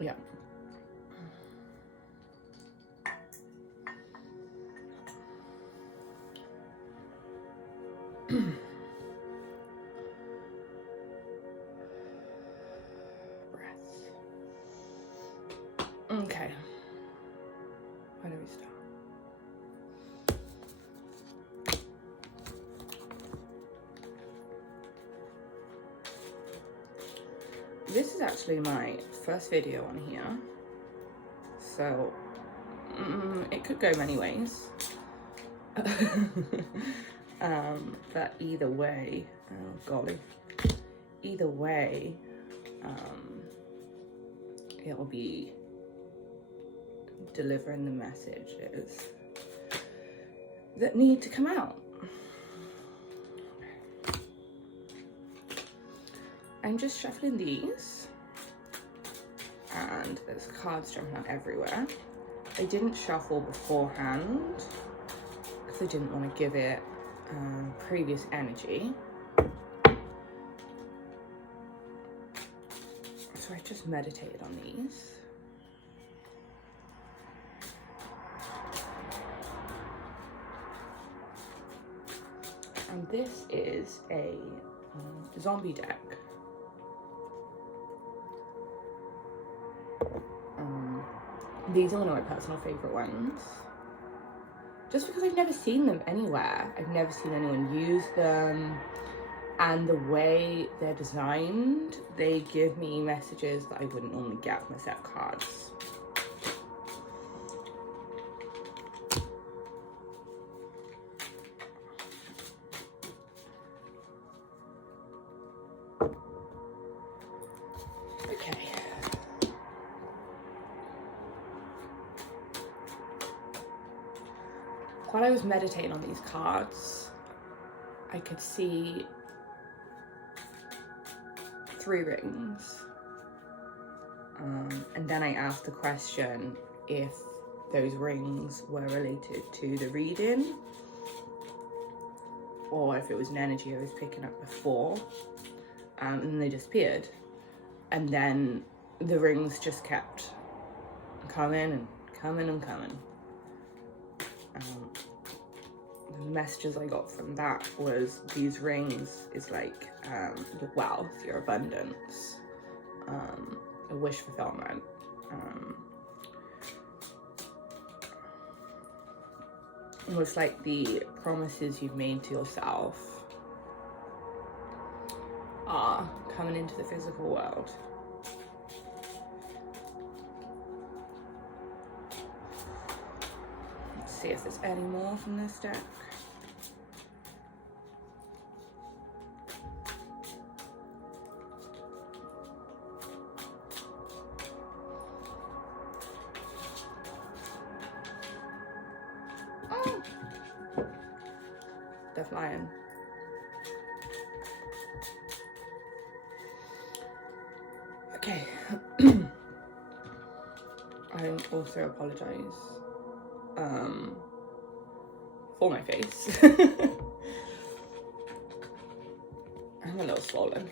Yeah. Okay, where do we start? This is actually my first video on here, so it could go many ways. But either way, oh golly, either way, it will be delivering the messages that need to come out. I'm just shuffling these, and there's cards jumping out everywhere. I didn't shuffle beforehand because I didn't want to give it previous energy. So I just meditated on these. And this is a zombie deck. These are one of my personal favorite ones. Just because I've never seen them anywhere. I've never seen anyone use them. And the way they're designed, they give me messages that I wouldn't normally get from a set of cards. While I was meditating on these cards, I could see 3 rings. And then I asked the question if those rings were related to the reading or if it was an energy I was picking up before. And then they disappeared. And then the rings just kept coming and coming and coming. The messages I got from that was these rings is like your wealth, your abundance, a wish fulfillment. Almost like the promises you've made to yourself are coming into the physical world. See if there's any more from this deck. Oh, they're flying. Okay. I also apologize for my face. I'm a little swollen,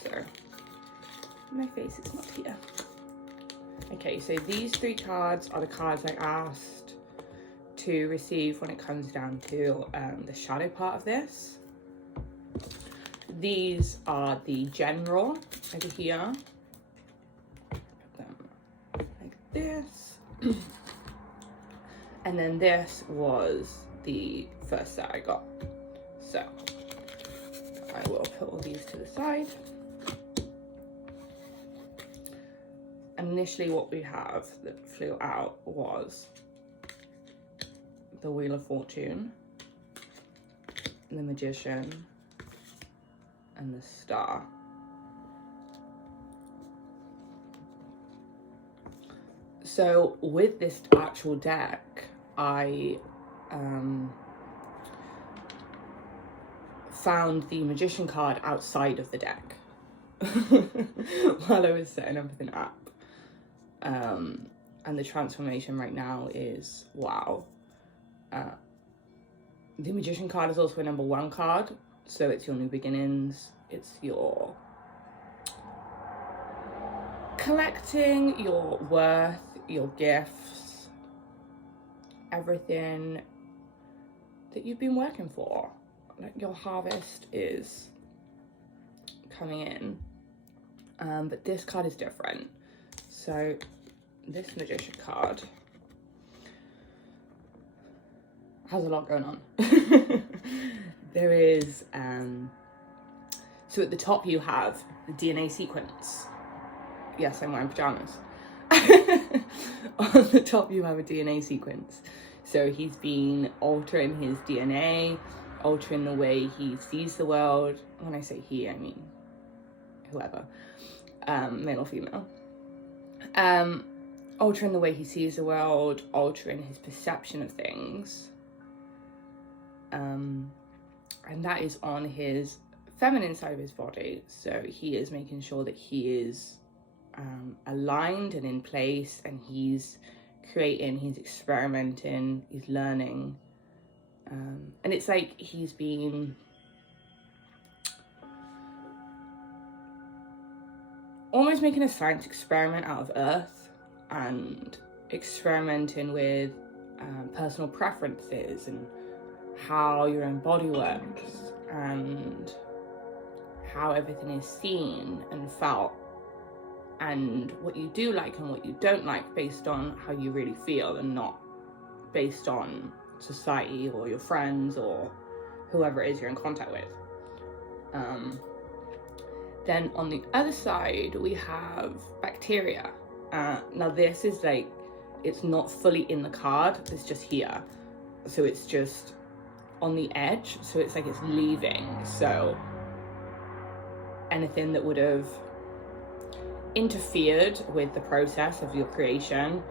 so my face is not here. Okay, so these 3 cards are the cards I asked to receive when it comes down to the shadow part of this. These are the general over here. Put them like this. And then this was the first set I got. So I will put all these to the side. And initially what we have that flew out was the Wheel of Fortune, the Magician, and the Star. So with this actual deck, I found the Magician card outside of the deck while I was setting everything up. And the transformation right now is wow. The Magician card is also a number 1 card, so it's your new beginnings, it's your collecting your worth, your gifts, everything that you've been working for. Like your harvest is coming in. But this card is different. So this Magician card has a lot going on. There is, so at the top you have the DNA sequence. Yes, I'm wearing pajamas. On the top you have a DNA sequence. So he's been altering his DNA, altering the way he sees the world. When I say he, I mean whoever, male or female. Altering the way he sees the world, altering his perception of things. And that is on his feminine side of his body. So he is making sure that he is aligned and in place, and he's creating, he's experimenting, he's learning. And it's like he's been almost making a science experiment out of Earth and experimenting with personal preferences and how your own body works and how everything is seen and felt, and what you do like and what you don't like based on how you really feel, and not based on society or your friends or whoever it is you're in contact with. Then on the other side we have bacteria. Now this is like, it's not fully in the card, it's just here, so it's just on the edge, so it's like it's leaving. So anything that would have interfered with the process of your creation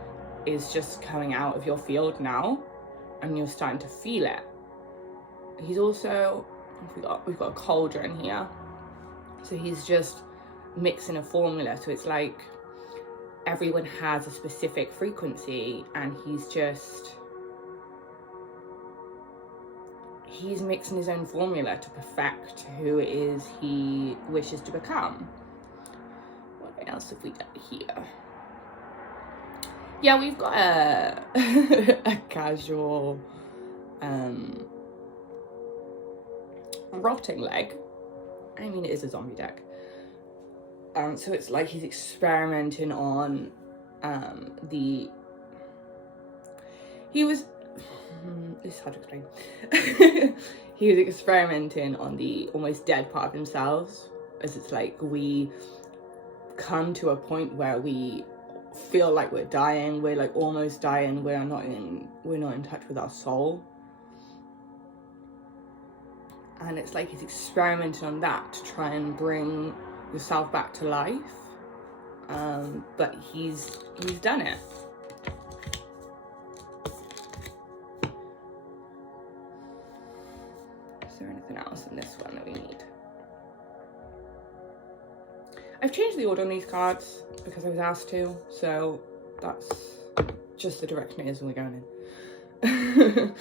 is just coming out of your field now, and you're starting to feel it. He's also, we've got a cauldron here, so he's just mixing a formula. So it's like everyone has a specific frequency, and he's mixing his own formula to perfect who it is he wishes to become. What else have we got here? Yeah, we've got a casual rotting leg. I mean, it is a zombie deck. So it's like he's experimenting on this is hard to explain. He was experimenting on the almost dead part of themselves, as it's like we come to a point where we feel like we're dying, we're like almost dying, we're not in touch with our soul. And it's like he's experimenting on that to try and bring yourself back to life. But he's done it. Is there anything else in this one that we need? I've changed the order on these cards because I was asked to, so that's just the direction it is when we're going in.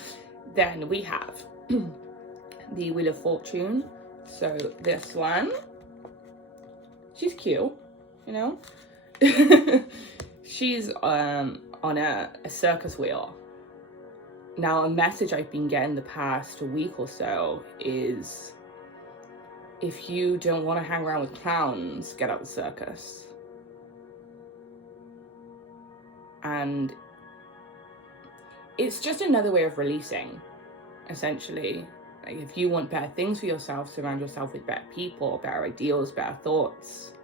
Then we have the Wheel of Fortune. So this one, she's cute, you know. She's on a circus wheel. Now, a message I've been getting the past week or so is, if you don't want to hang around with clowns, get out the circus. And it's just another way of releasing, essentially. Like, if you want better things for yourself, surround yourself with better people, better ideals, better thoughts,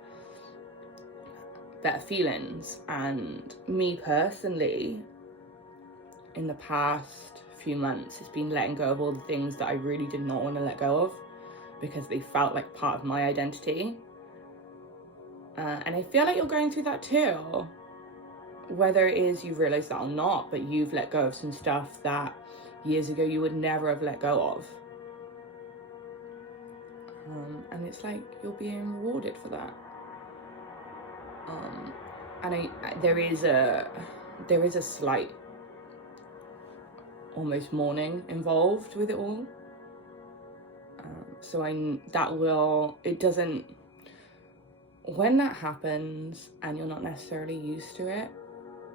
better feelings. And me personally, in the past few months, it's been letting go of all the things that I really did not want to let go of, because they felt like part of my identity. And I feel like you're going through that too. Whether it is you've realized that or not, but you've let go of some stuff that years ago you would never have let go of. And it's like you're being rewarded for that. And there is a slight almost mourning involved with it all. So it doesn't, when that happens and you're not necessarily used to it,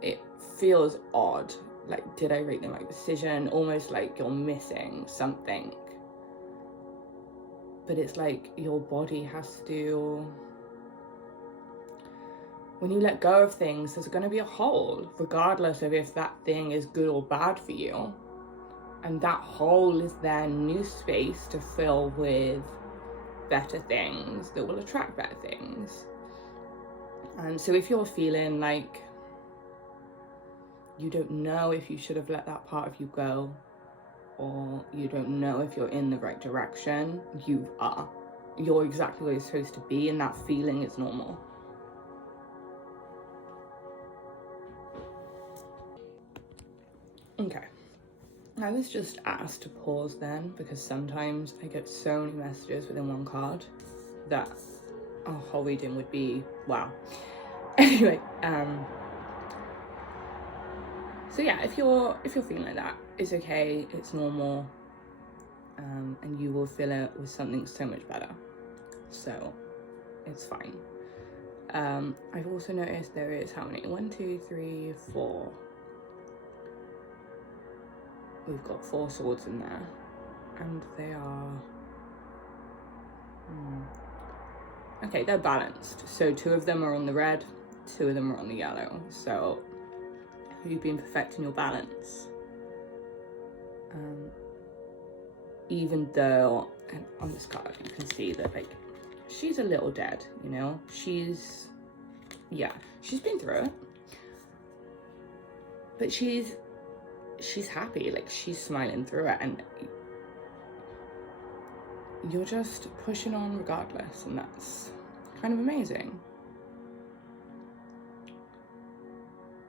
it feels odd. Like, did I make the right decision? Almost like you're missing something. But it's like your body has to, when you let go of things, there's going to be a hole, regardless of if that thing is good or bad for you. And that hole is then new space to fill with better things that will attract better things. And so if you're feeling like you don't know if you should have let that part of you go, or you don't know if you're in the right direction, you are. You're exactly where you're supposed to be, and that feeling is normal. Okay. I was just asked to pause then, because sometimes I get so many messages within one card that a whole reading would be wow. Anyway, so yeah, if you're feeling like that, it's okay, it's normal, and you will fill it with something so much better. So it's fine. I've also noticed there is how many? 1, 2, 3, 4. We've got 4 swords in there, and they are okay, they're balanced. So 2 of them are on the red, 2 of them are on the yellow. So you've been perfecting your balance, even though, and on this card you can see that like she's a little dead, you know, she's been through it, but she's happy, like she's smiling through it, and you're just pushing on regardless, and that's kind of amazing.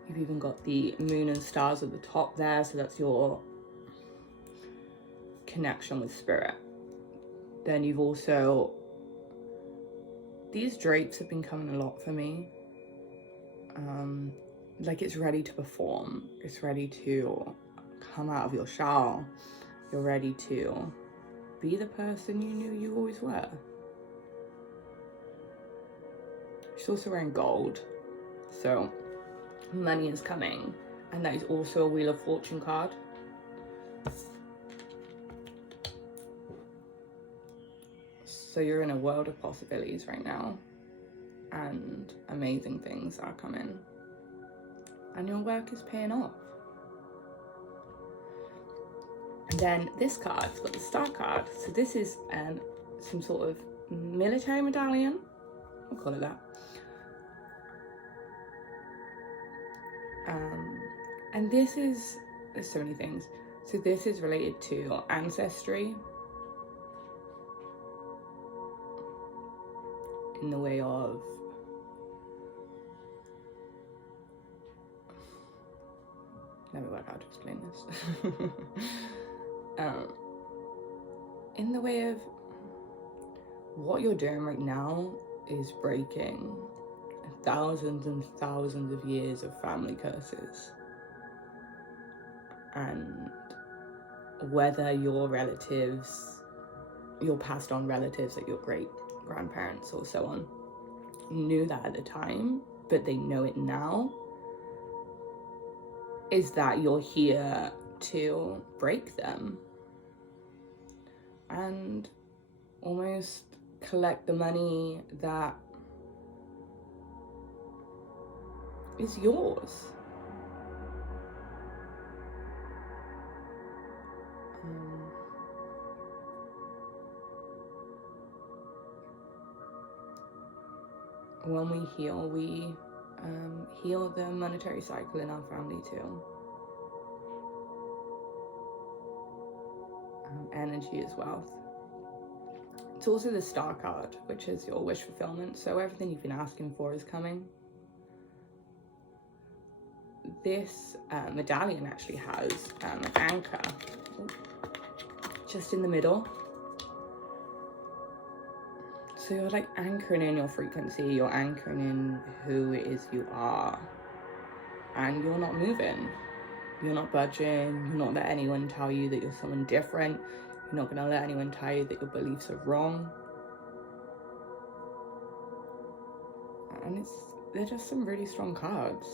You've even got the moon and stars at the top there, so that's your connection with spirit. Then you've also, these drapes have been coming a lot for me. Like it's ready to perform, it's ready to come out of your shell, you're ready to be the person you knew you always were. She's also wearing gold, so money is coming, and that is also a Wheel of Fortune card. So you're in a world of possibilities right now, and amazing things are coming, and your work is paying off. And then this card, it's got the star card. So this is some sort of military medallion, we'll call it that. And this is, there's so many things. So this is related to ancestry, in the way of never work out to explain this. In the way of what you're doing right now is breaking thousands and thousands of years of family curses, and whether your relatives, your passed on relatives, like your great grandparents or so on, knew that at the time, but they know it now, is that you're here to break them and almost collect the money that is yours. When we heal the monetary cycle in our family too. Energy is wealth. It's also the star card, which is your wish fulfillment. So everything you've been asking for is coming. This medallion actually has an anchor just in the middle. So you're like anchoring in your frequency, you're anchoring in who it is you are, and you're not moving, you're not budging, you're not letting anyone tell you that you're someone different, you're not going to let anyone tell you that your beliefs are wrong. and they're just some really strong cards.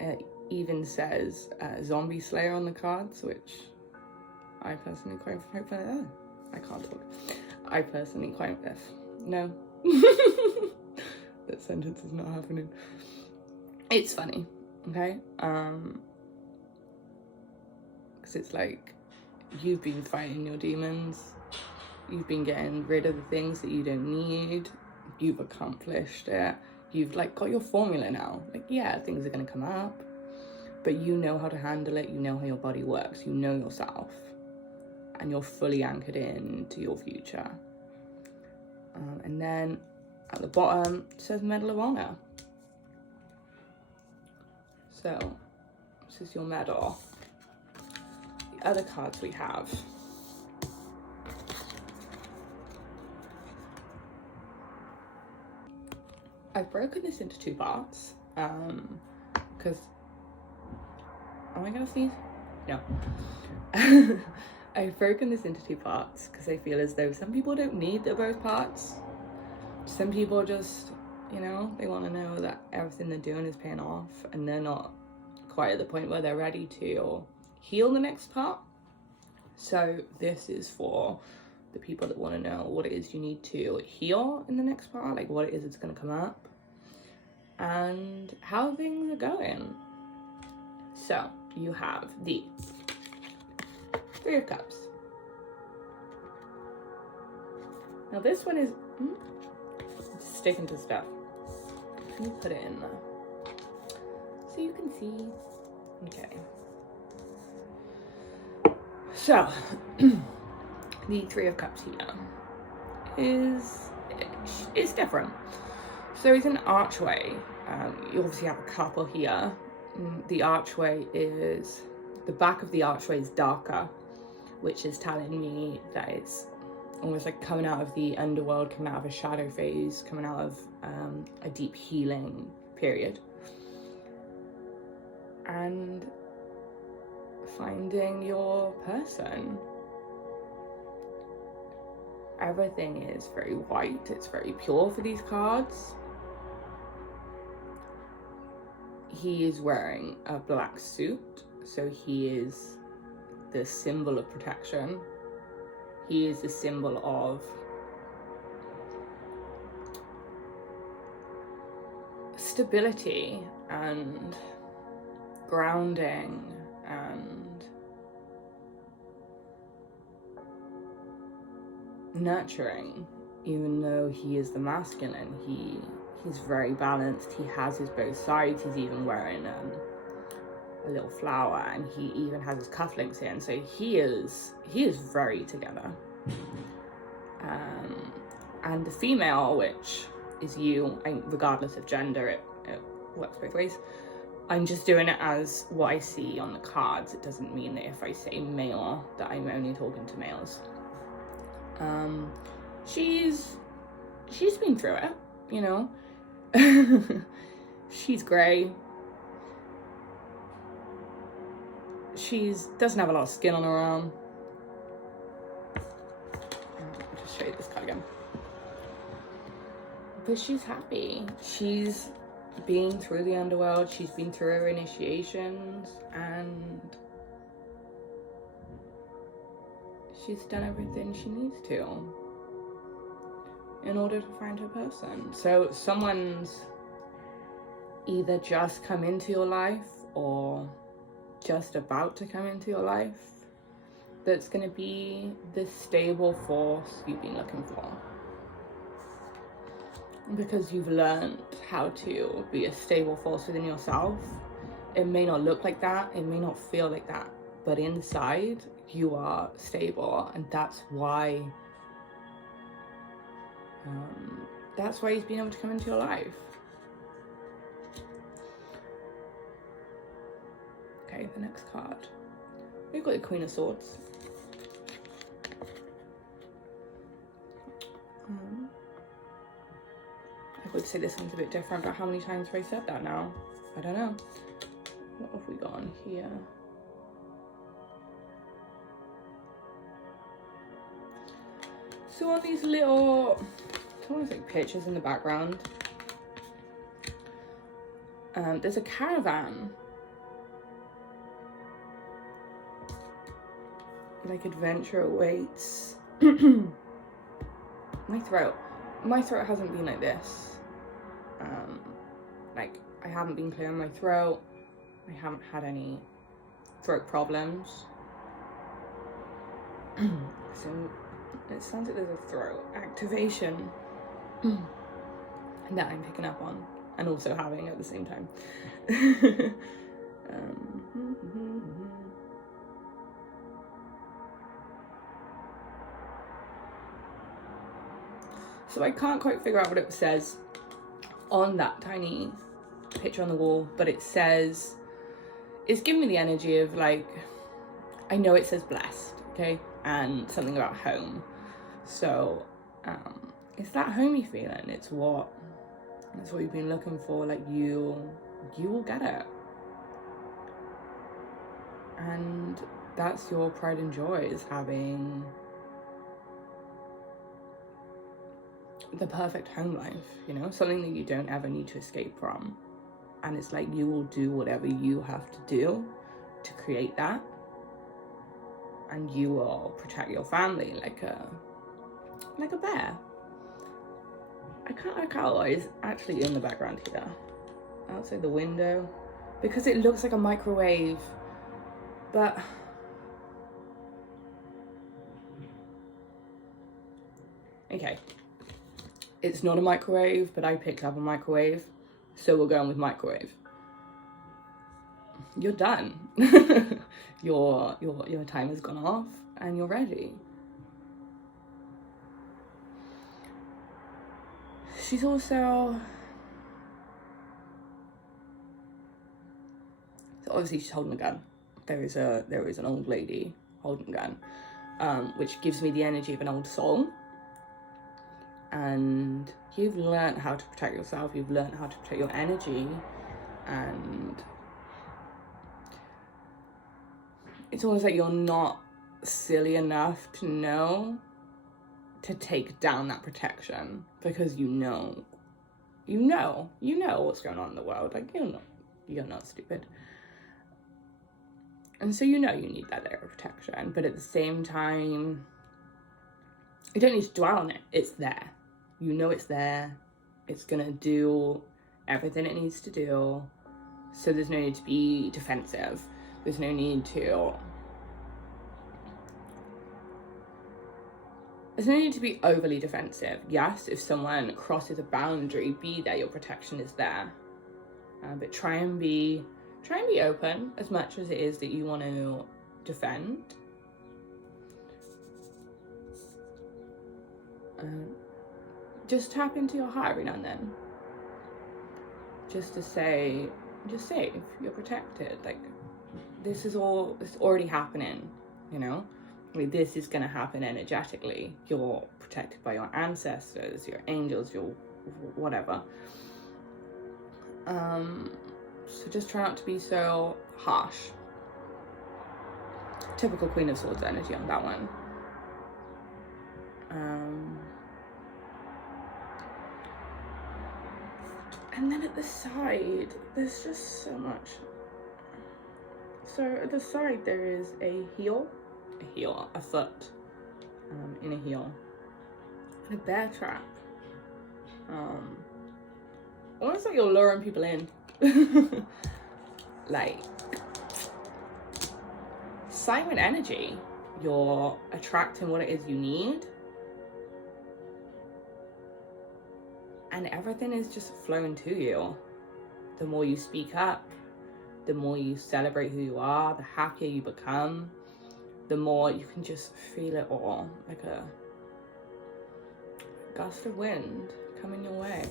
It even says Zombie Slayer on the cards, which I personally quite find. I can't talk. I personally quite no. That sentence is not happening. It's funny, okay? Because it's like you've been fighting your demons. You've been getting rid of the things that you don't need. You've accomplished it. You've like got your formula now. Like, yeah, things are gonna come up, but you know how to handle it. You know how your body works. You know yourself, and you're fully anchored in to your future. And then at the bottom it says Medal of Honor. So this is your medal. The other cards we have. I've broken this into two parts because am I gonna sneeze? No. I've broken this into two parts because I feel as though some people don't need the both parts. Some people just, you know, they want to know that everything they're doing is paying off and they're not quite at the point where they're ready to heal the next part. So this is for the people that want to know what it is you need to heal in the next part, like what it is that's going to come up and how things are going. So you have the Three of Cups. Now this one is sticking to stuff. Can you put it in there so you can see? Okay. So the Three of Cups here is different. So it's an archway. You obviously have a couple here. The archway is, the back of the archway is darker, which is telling me that it's almost like coming out of the underworld, coming out of a shadow phase, coming out of a deep healing period. And finding your person. Everything is very white, it's very pure for these cards. He is wearing a black suit, so he is the symbol of protection. He is the symbol of stability and grounding and nurturing. Even though he is the masculine, he's very balanced. He has his both sides. He's even wearing a little flower, and he even has his cufflinks in. So he is very together. And the female, which is you, regardless of gender, it works both ways. I'm just doing it as what I see on the cards. It doesn't mean that if I say male that I'm only talking to males. She's been through it, you know. She's grey. Doesn't have a lot of skin on her arm. I'll just show you this card again. But she's happy. She's been through the underworld. She's been through her initiations, and she's done everything she needs to in order to find her person. So someone's either just come into your life or just about to come into your life that's going to be the stable force you've been looking for. Because you've learned how to be a stable force within yourself. It may not look like that, it may not feel like that, but inside you are stable, and that's why he's been able to come into your life. Okay, the next card. We've got the Queen of Swords. I would say this one's a bit different, but how many times have I said that now? I don't know. What have we got on here? So on these little It's almost like pictures in the background. There's a caravan. Like adventure awaits. My throat hasn't been like this. Like I haven't been clearing my throat. I haven't had any throat problems. So it sounds like there's a throat activation that I'm picking up on and also having at the same time. So I can't quite figure out what it says on that tiny picture on the wall, but it says, it's giving me the energy of like, I know it says blessed, okay, and something about home. So it's that homey feeling. It's what you've been looking for. Like you will get it, and that's your pride and joy, is having the perfect home life, you know, something that you don't ever need to escape from. And it's like you will do whatever you have to do to create that, and you will protect your family like a bear. I can't work out what is actually in the background here, outside the window, because it looks like a microwave, but okay, it's not a microwave, but I picked up a microwave, so we're going with microwave. You're done. your time has gone off and you're ready. She's also, so obviously she's holding a gun. There is an old lady holding a gun, which gives me the energy of an old soul. And you've learned how to protect yourself, you've learned how to protect your energy, and it's almost like you're not silly enough to know to take down that protection, because you know what's going on in the world. Like, you're not stupid. And so you need that layer of protection, but at the same time, you don't need to dwell on it. It's there. You know it's there. It's gonna do everything it needs to do. So there's no need to be defensive. There's no need to be overly defensive. Yes, if someone crosses a boundary, be there. Your protection is there. But try and be open as much as it is that you want to defend. Just tap into your heart every now and then. Just safe, you're protected. Like, it's already happening, you know? Like, this is gonna happen energetically. You're protected by your ancestors, your angels, your whatever. So just try not to be so harsh. Typical Queen of Swords energy on that one. And then at the side, there's just so much. So at the side there is a foot in a heel, and a bear trap. Almost like you're luring people in. Like silent energy. You're attracting what it is you need. And everything is just flowing to you. The more you speak up, the more you celebrate who you are, the happier you become, the more you can just feel it all, like a gust of wind coming your way.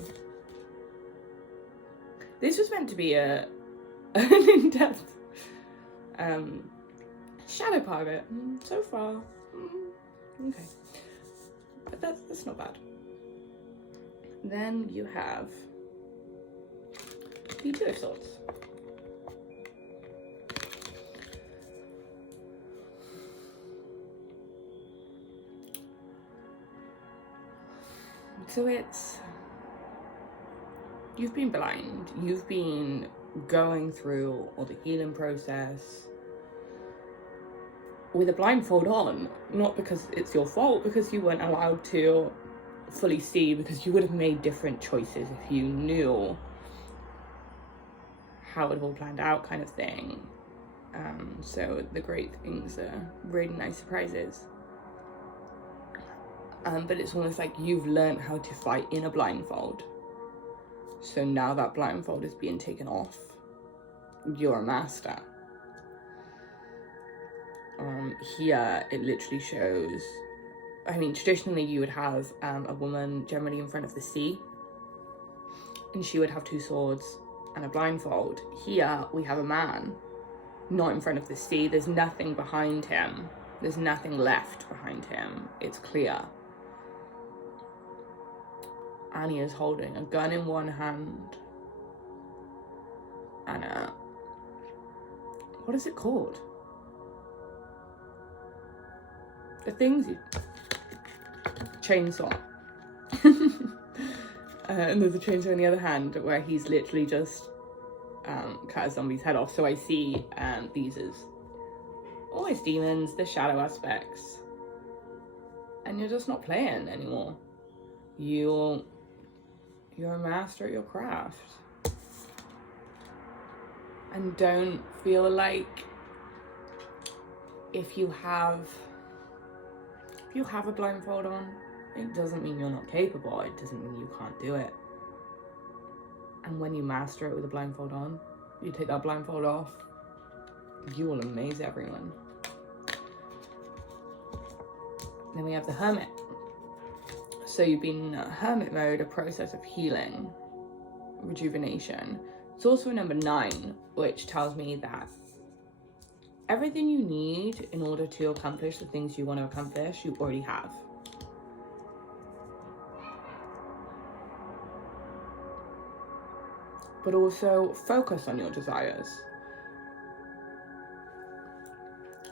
This was meant to be an in-depth shadow part of it. So far, okay. But that's not bad. Then you have the Two of Swords. So you've been blind, you've been going through all the healing process with a blindfold on, not because it's your fault, because you weren't allowed to fully see, because you would have made different choices if you knew how it all planned out, kind of thing. So the great things are really nice surprises. But it's almost like you've learned how to fight in a blindfold. So now that blindfold is being taken off, you're a master. Here it literally shows, I mean, traditionally you would have a woman generally in front of the sea, and she would have 2 swords and a blindfold. Here we have a man not in front of the sea. There's nothing behind him. There's nothing left behind him. It's clear. And he is holding a gun in one hand and what is it called? The things you... chainsaw. And there's a chainsaw in the other hand where he's literally just cut a zombie's head off. So I see these as always demons, the shadow aspects. And you're just not playing anymore. You're a master at your craft. And don't feel like if you have a blindfold on, it doesn't mean you're not capable. It doesn't mean you can't do it. And when you master it with a blindfold on, you take that blindfold off, you will amaze everyone. Then we have the Hermit. So you've been in Hermit mode, a process of healing, rejuvenation. It's also number 9, which tells me that everything you need in order to accomplish the things you want to accomplish, you already have. But also focus on your desires.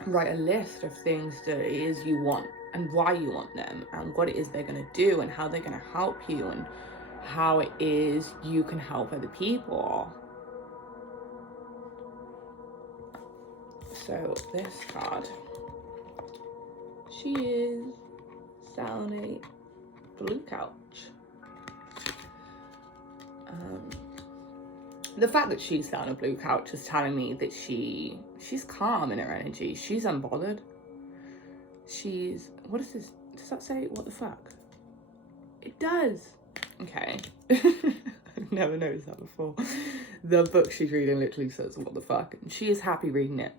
Write a list of things that it is you want and why you want them and what it is they're going to do and how they're going to help you and how it is you can help other people. So this card, she is sat on a blue couch. The fact that she's sat on a blue couch is telling me that she's calm in her energy. She's unbothered. What is this? Does that say what the fuck? It does. Okay. I've never noticed that before. The book she's reading literally says what the fuck, and she is happy reading it.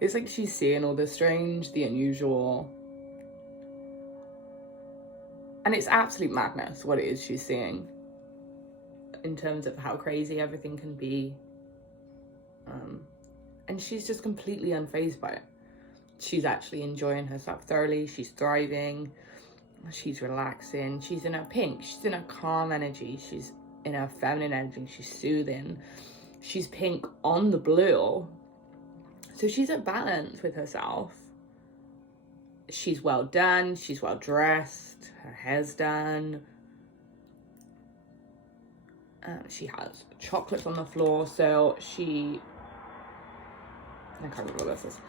It's like she's seeing all the strange, the unusual, and it's absolute madness what it is she's seeing in terms of how crazy everything can be. And she's just completely unfazed by it. She's actually enjoying herself thoroughly. She's thriving. She's relaxing. She's in her pink. She's in her calm energy. She's in her feminine energy. She's soothing. She's pink on the blue. So she's at balance with herself. She's well done. She's well dressed. Her hair's done. She has chocolates on the floor, so I can't remember what this is.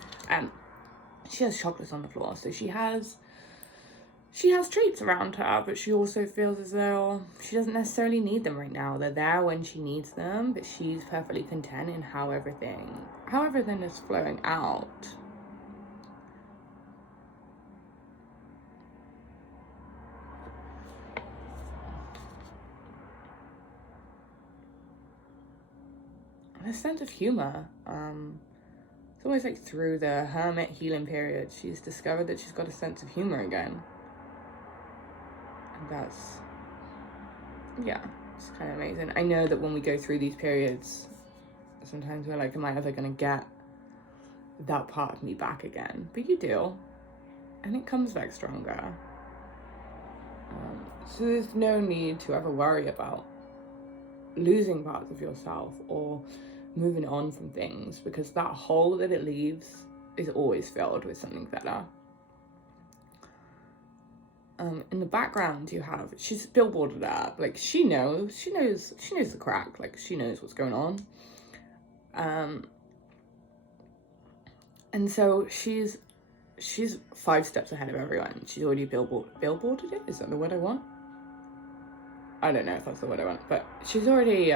She has chocolates on the floor, so she has treats around her, but she also feels as though she doesn't necessarily need them right now. They're there when she needs them, but she's perfectly content in how everything is flowing out. A sense of humor. It's always like through the Hermit healing period, she's discovered that she's got a sense of humor again. And that's, yeah, it's kind of amazing. I know that when we go through these periods, sometimes we're like, am I ever going to get that part of me back again? But you do, and it comes back stronger. So there's no need to ever worry about losing parts of yourself or moving on from things, because that hole that it leaves is always filled with something better. In the background you have, she's billboarded it up, like she knows the crack, like she knows what's going on. And so she's 5 steps ahead of everyone. She's already billboarded it, is that the word I want? I don't know if that's the word I want, but she's already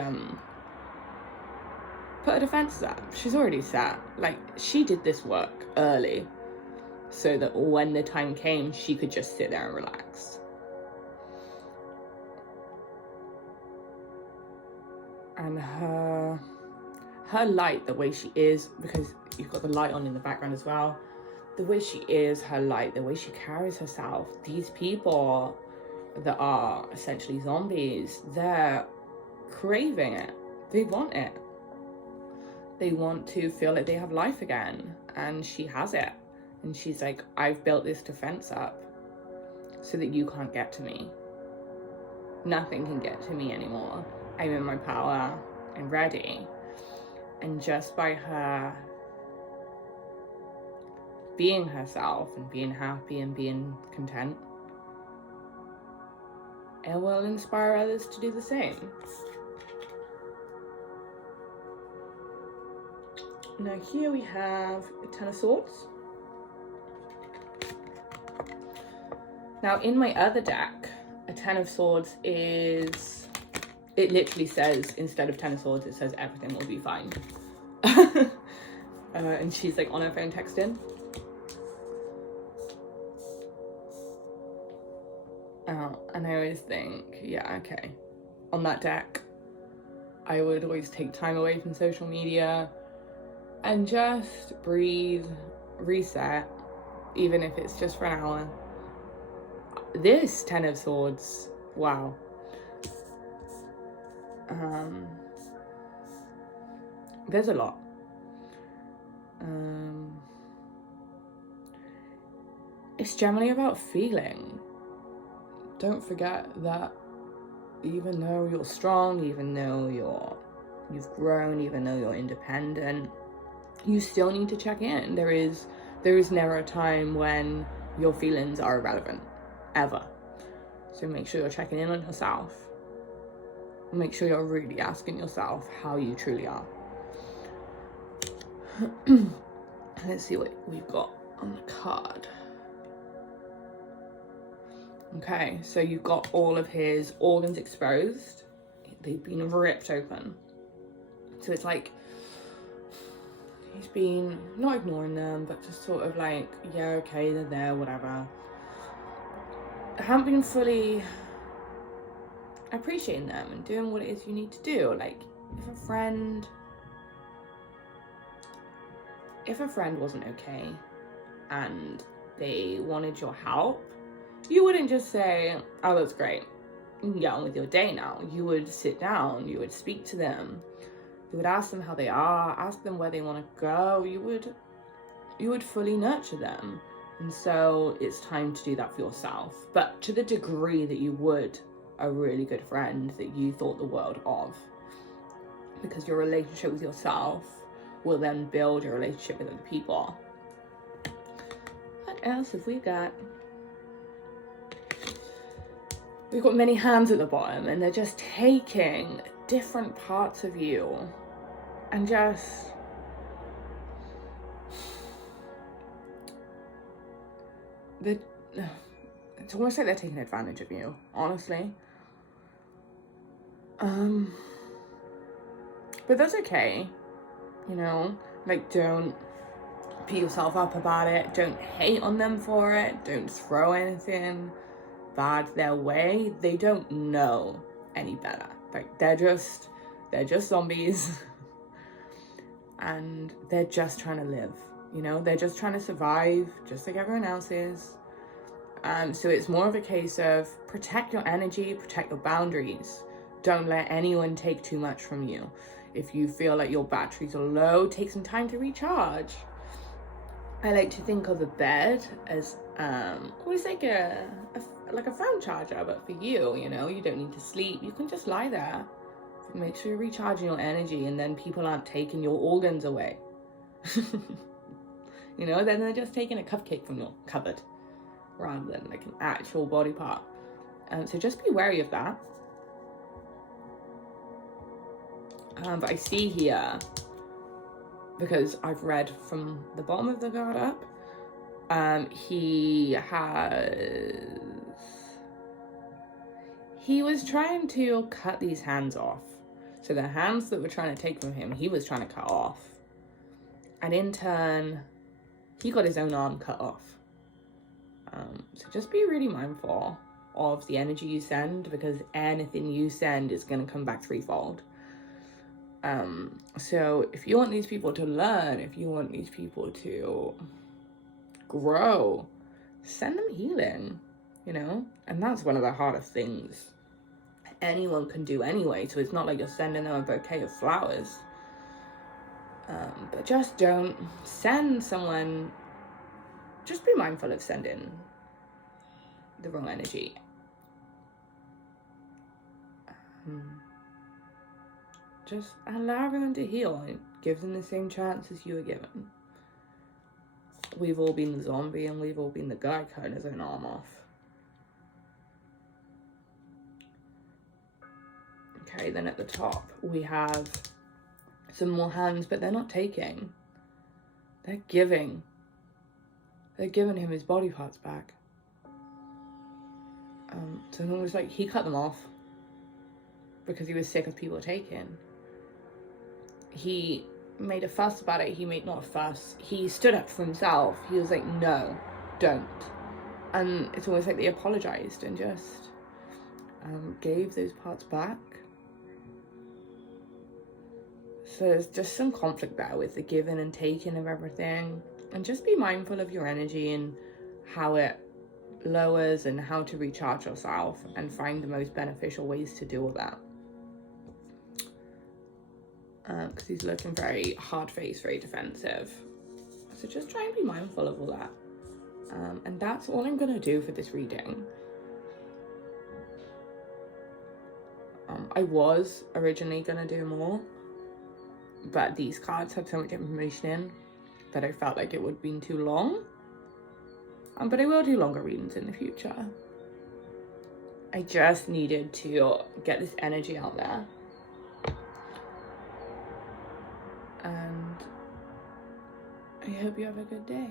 put her defenses up. She's already sat, like she did this work early so that when the time came, she could just sit there and relax. And her light, the way she is, because you've got the light on in the background as well, the way she is, her light, the way she carries herself, these people that are essentially zombies, they're craving it. They want it. They want to feel like they have life again, and she has it. And she's like, I've built this defense up so that you can't get to me. Nothing can get to me anymore. I'm in my power and ready. And just by her being herself and being happy and being content, it will inspire others to do the same. Now here we have a 10 of Swords. Now in my other deck, a 10 of Swords is, it literally says, instead of 10 of Swords, it says everything will be fine. And she's like on her phone texting. And I always think, yeah, okay. On that deck, I would always take time away from social media and just breathe, reset, even if it's just for an hour. This 10 of Swords, wow. There's a lot. It's generally about feeling. Don't forget that even though you're strong, even though you've grown, even though you're independent, you still need to check in. There is never a time when your feelings are irrelevant, ever. So make sure you're checking in on yourself. Make sure you're really asking yourself how you truly are. Let's see what we've got on the card. Okay, so you've got all of his organs exposed. They've been ripped open. So it's like he's been not ignoring them, but just sort of like, yeah, okay, they're there, whatever. I haven't been fully appreciating them and doing what it is you need to do. Like if a friend wasn't okay and they wanted your help, you wouldn't just say, oh, that's great, you can get on with your day now. You would sit down, you would speak to them, you would ask them how they are, ask them where they want to go. You would fully nurture them. And so it's time to do that for yourself, but to the degree that you would a really good friend that you thought the world of, because your relationship with yourself will then build your relationship with other people. What else have we got? We've got many hands at the bottom, and they're just taking different parts of you and just it's almost like they're taking advantage of you, honestly. But that's okay, you know, like don't beat yourself up about it, don't hate on them for it, don't throw anything bad their way. They don't know any better. Like they're just zombies and they're just trying to live, you know, they're just trying to survive just like everyone else is. So it's more of a case of protect your energy, protect your boundaries. Don't let anyone take too much from you. If you feel like your batteries are low, take some time to recharge. I like to think of a bed as always like a phone charger, but for you, you know, you don't need to sleep. You can just lie there. Make sure you're recharging your energy, and then people aren't taking your organs away. You know, then they're just taking a cupcake from your cupboard. rather than like an actual body part. So just be wary of that. But I see here, because I've read from the bottom of the card up, he was trying to cut these hands off. So the hands that were trying to take from him, he was trying to cut off. And in turn, he got his own arm cut off. So just be really mindful of the energy you send, because anything you send is going to come back threefold. So if you want these people to learn, if you want these people to grow, send them healing, you know? And that's one of the hardest things anyone can do anyway, so it's not like you're sending them a bouquet of flowers. But just don't send someone, just be mindful of sending the wrong energy. Just allow everyone to heal and give them the same chance as you were given. We've all been the zombie and we've all been the guy cutting his own arm off. Okay, then at the top we have some more hands, but they're not taking. They're giving. They're giving him his body parts back. So it was like he cut them off because he was sick of people taking. He made a fuss about it. He made not a fuss. He stood up for himself. He was like, no, don't. And it's almost like they apologized and just gave those parts back. So there's just some conflict there with the giving and taking of everything. And just be mindful of your energy and how it lowers and how to recharge yourself and find the most beneficial ways to do all that. Because he's looking very hard-faced, very defensive. So just try and be mindful of all that. And that's all I'm going to do for this reading. I was originally going to do more, but these cards had so much information in that I felt like it would have been too long. But I will do longer readings in the future. I just needed to get this energy out there. And I hope you have a good day.